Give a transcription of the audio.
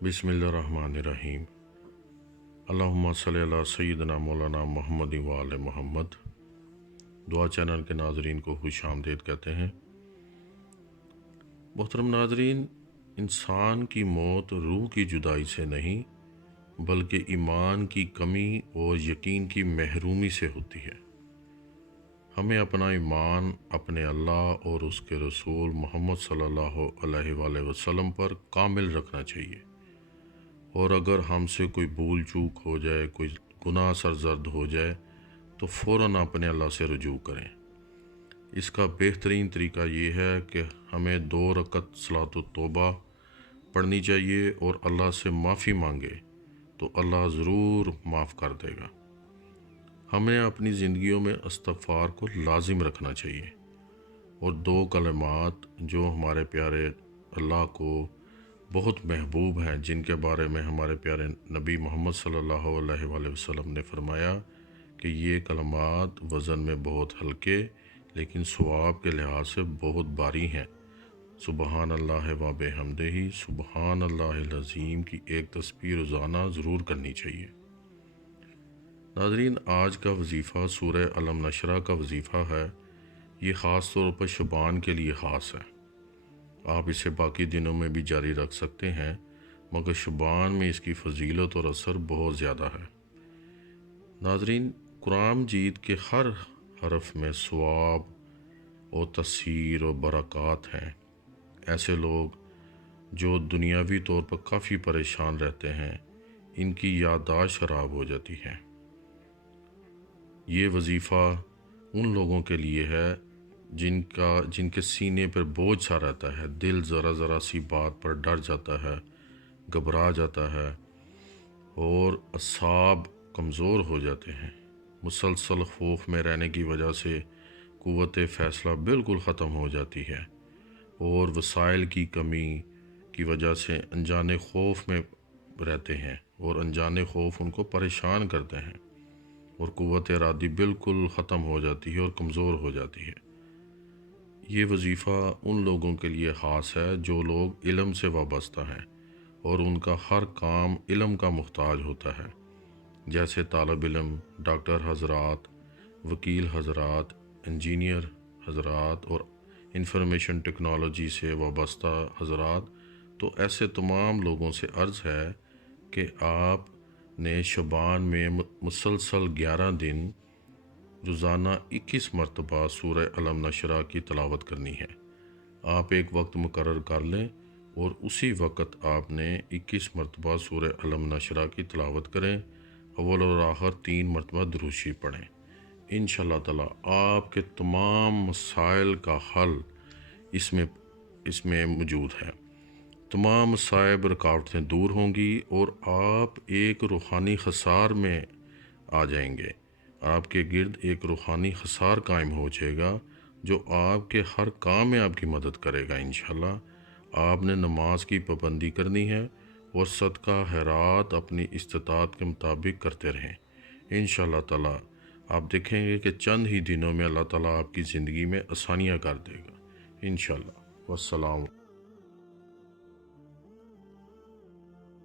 बिस्मिल्लाहिर्रहमानिर्रहीम। अल्लाहुम्मा सल्ली अला सय्यिदना मौलाना मोहम्मद व आले मोहम्मद। दुआ चैनल के नाजरीन को खुश आमदीद कहते हैं। मोहतरम नाजरीन, इंसान की मौत रूह की जुदाई से नहीं बल्कि ईमान की कमी और यकीन की महरूमी से होती है। हमें अपना ईमान अपने अल्लाह और उसके रसूल मोहम्मद सल्लल्लाहु अलैहि वसल्लम पर कामिल रखना चाहिए, और अगर हमसे कोई भूल चूक हो जाए, कोई गुनाह सरजर्द हो जाए, तो फ़ौरन अपने अल्लाह से रुजू करें। इसका बेहतरीन तरीका ये है कि हमें 2 रकत सलातुत तौबा पढ़नी चाहिए और अल्लाह से माफ़ी मांगे तो अल्लाह ज़रूर माफ़ कर देगा। हमें अपनी ज़िंदगियों में इस्तग़फ़ार को लाजिम रखना चाहिए, और 2 कलमात जो हमारे प्यारे अल्लाह को बहुत महबूब हैं, जिनके बारे में हमारे प्यारे नबी मोहम्मद सल्लल्लाहु अलैहि वसल्लम ने फरमाया कि ये कलमात वज़न में बहुत हल्के लेकिन सवाब के लिहाज से बहुत भारी हैं। सुबहान अल्लाह व बिहम्दिही सुबहान अल्लाहिल अज़ीम की एक तस्बीह रोज़ाना ज़रूर करनी चाहिए। नाज़रीन, आज का वजीफ़ा सूरह अलम नशरा का वजीफ़ा है। ये ख़ास तौर पर शबान के लिए ख़ास है। आप इसे बाकी दिनों में भी जारी रख सकते हैं, मगर शबान में इसकी फजीलत और असर बहुत ज़्यादा है। नाज़रीन, कुरान मजीद के हर हरफ में सवाब और तस्हीर और बरक़ात हैं। ऐसे लोग जो दुनियावी तौर पर काफ़ी परेशान रहते हैं, इनकी याददाश्त ख़राब हो जाती है। ये वजीफ़ा उन लोगों के लिए है जिनके सीने पर बोझ सा रहता है, दिल ज़रा ज़रा सी बात पर डर जाता है, घबरा जाता है और असाब कमज़ोर हो जाते हैं। मुसलसल खौफ में रहने की वजह से क़ुव्वत फ़ैसला बिल्कुल ख़त्म हो जाती है, और वसाइल की कमी की वजह से अनजाने खौफ में रहते हैं, और अनजाने खौफ उनको परेशान करते हैं, और क़ुव्वत इरादी बिल्कुल ख़त्म हो जाती है और कमज़ोर हो जाती है। ये वजीफ़ा उन लोगों के लिए ख़ास है जो लोग इल्म से वाबस्ता हैं और उनका हर काम इल्म का मुख्ताज होता है, जैसे तालिब इल्म, डॉक्टर हज़रात, वकील हज़रात, इंजीनियर हज़रात और इंफॉर्मेशन टेक्नोलॉजी से वाबस्ता हज़रात। तो ऐसे तमाम लोगों से अर्ज़ है कि आपने शबान में मुसलसल 11 दिन रोज़ाना 21 मरतबा सूरह अलम नशरा की तलावत करनी है। आप एक वक्त मुकर्रर कर लें और उसी वक्त आपने 21 मरतबा सूरह अलम नशरा की तलावत करें। अव्वल और आखिर 3 मरतबा दुरूशी पढ़ें। इंशाअल्लाह ताला आपके तमाम मसाइल का हल इसमें मौजूद है। तमाम मसाइब रुकावटें दूर होंगी और आप एक रूहानी खसार में आ जाएंगे। आपके गिर्द एक रूहानी खसार कायम हो जाएगा जो आपके हर काम में आपकी मदद करेगा। इंशाअल्लाह आपने नमाज की पाबंदी करनी है और सदका खैरात अपनी इस्तिताअत के मुताबिक करते रहें। इंशाअल्लाह ताला आप देखेंगे कि चंद ही दिनों में अल्लाह ताला आपकी ज़िंदगी में आसानियाँ कर देगा। इंशाअल्लाह। वस्सलाम।